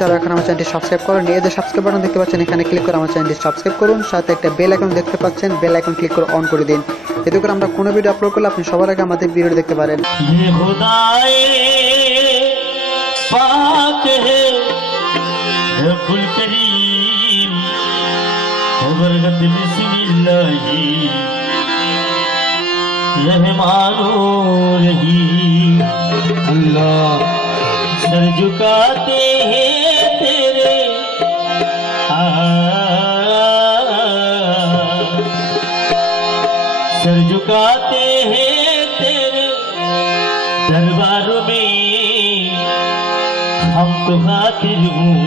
যারা এখন আমার চ্যানেলটি সাবস্ক্রাইব করেন, এই যে সাবস্ক্রাইব বাটন দেখতে পাচ্ছেন, এখানে ক্লিক করে আমার চ্যানেলটি সাবস্ক্রাইব করুন। সাথে একটা বেল আইকন দেখতে পাচ্ছেন, বেল আইকন ক্লিক করে অন করে দিন, এতে করে আমরা কোনো ভিডিও আপলোড করলে আপনি সবার আগে আমাদের ভিডিও দেখতে পারেন। अल्लाह सर झुकाते हैं तेरे सर झुकाते हैं तेरे दरबारों में हम तो खातिर हूँ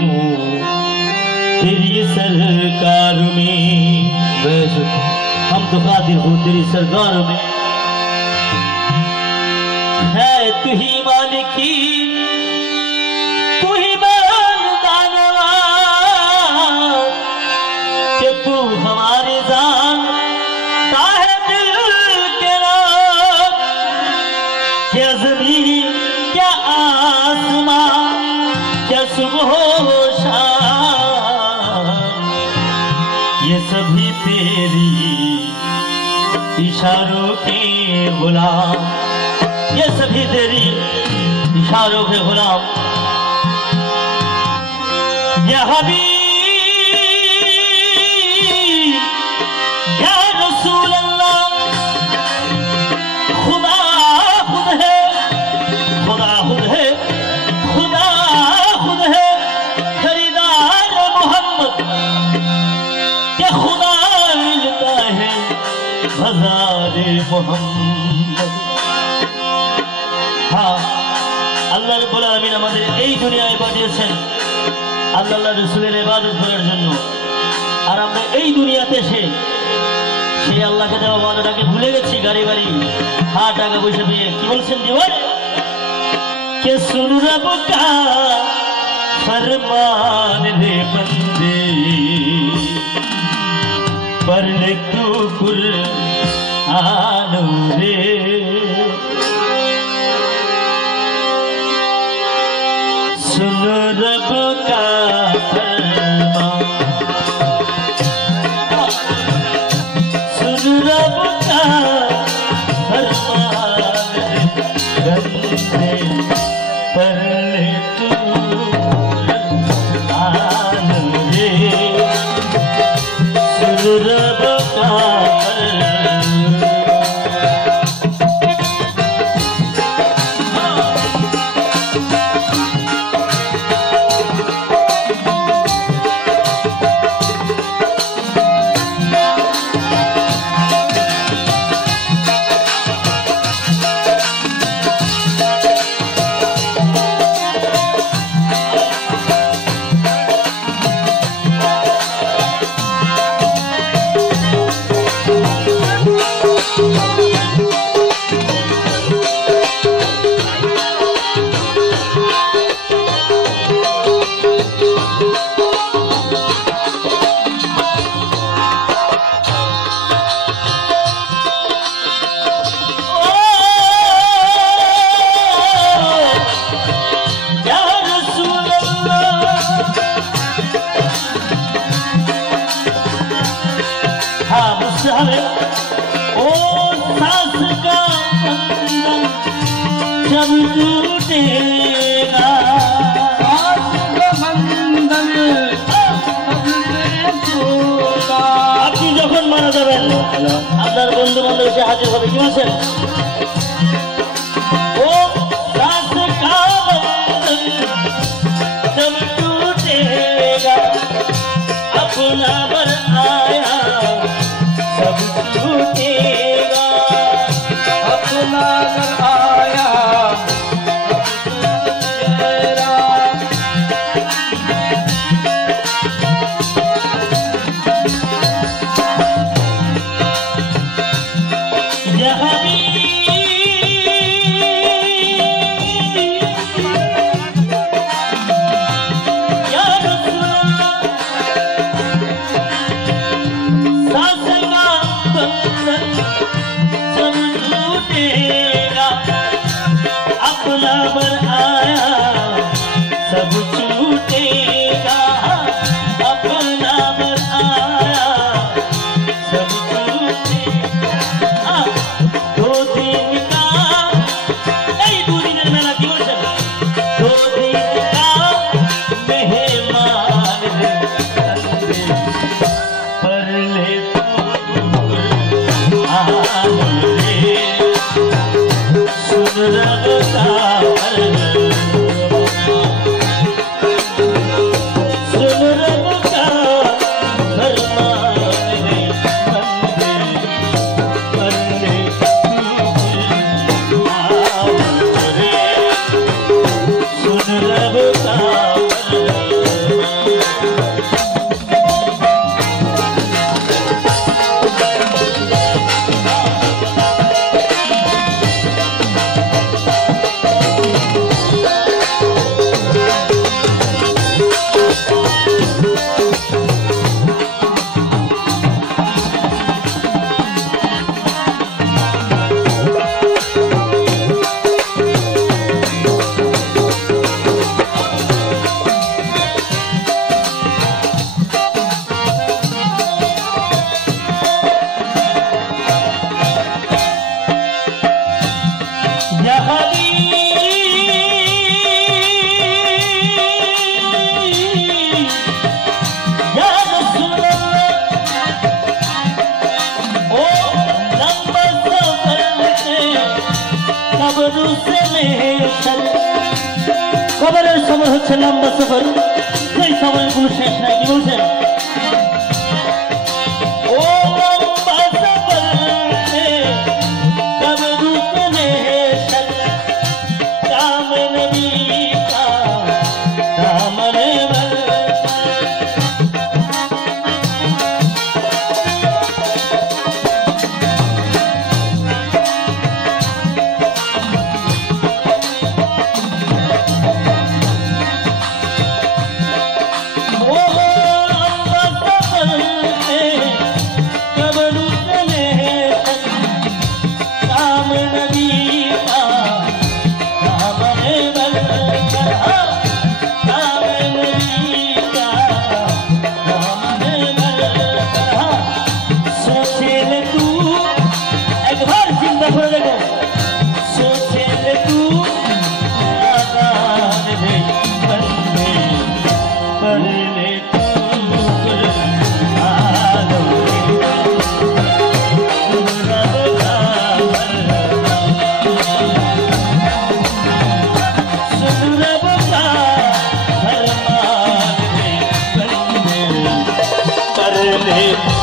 तेरी सरकार में हम तो खातिर हूँ तेरी सरकार में है तू ही मालिकी तू ही दानवार कि तू हमारे जान है दिल के रात क्या ज़मीन क्या आसमां क्या सुबह शाम ये सभी तेरी इशारों के गुलाम ये सभी तेरी इशारों के गुलाम या हबीब या रसूल अल्लाह खुदा खुद है खुदा खुद है खुदा खुद है खरीदार मोहम्मद क्या खुदा मिलता है बाज़ार मोहम्मद। আল্লাহ রাব্বুল আলামিন আমাদের এই দুনিয়ায় পাঠিয়েছেন আল্লাহ রাসূলের ইবাদত করার জন্য, আর আমরা এই দুনিয়াতে এসে সেই আল্লাহকে দেওয়া ওয়াদাটাকে ভুলে গেছি। গাড়ি বাড়ি টাকা পয়সা পেয়ে কি বলছেন জীবন কে সুন রব কা ফরমান রে বন্দে পড় তু কুরআন রে सुन रब का फरमान सुन रब का फरमान बंदे पर ले तू कुरआन रे सुन रब का ओ सास का बंधन जब टूटेगा सास का बंधन আপনি যখন মারা যাবেন আপনার বন্ধু বান্ধব এসে হাজির হবে কি বলছেন ও सास का बंधन जब टूटेगा अपना बर आया सब टूटेगा अपना घर आया या हबीब সফর হচ্ছে লম্বা সফর, সেই সফরের কোনো শেষ নাই। কি বলছেন? ও লম্বা সফর মে কব রুকনে শক, কাম নবী কা দামনে ভর। Hey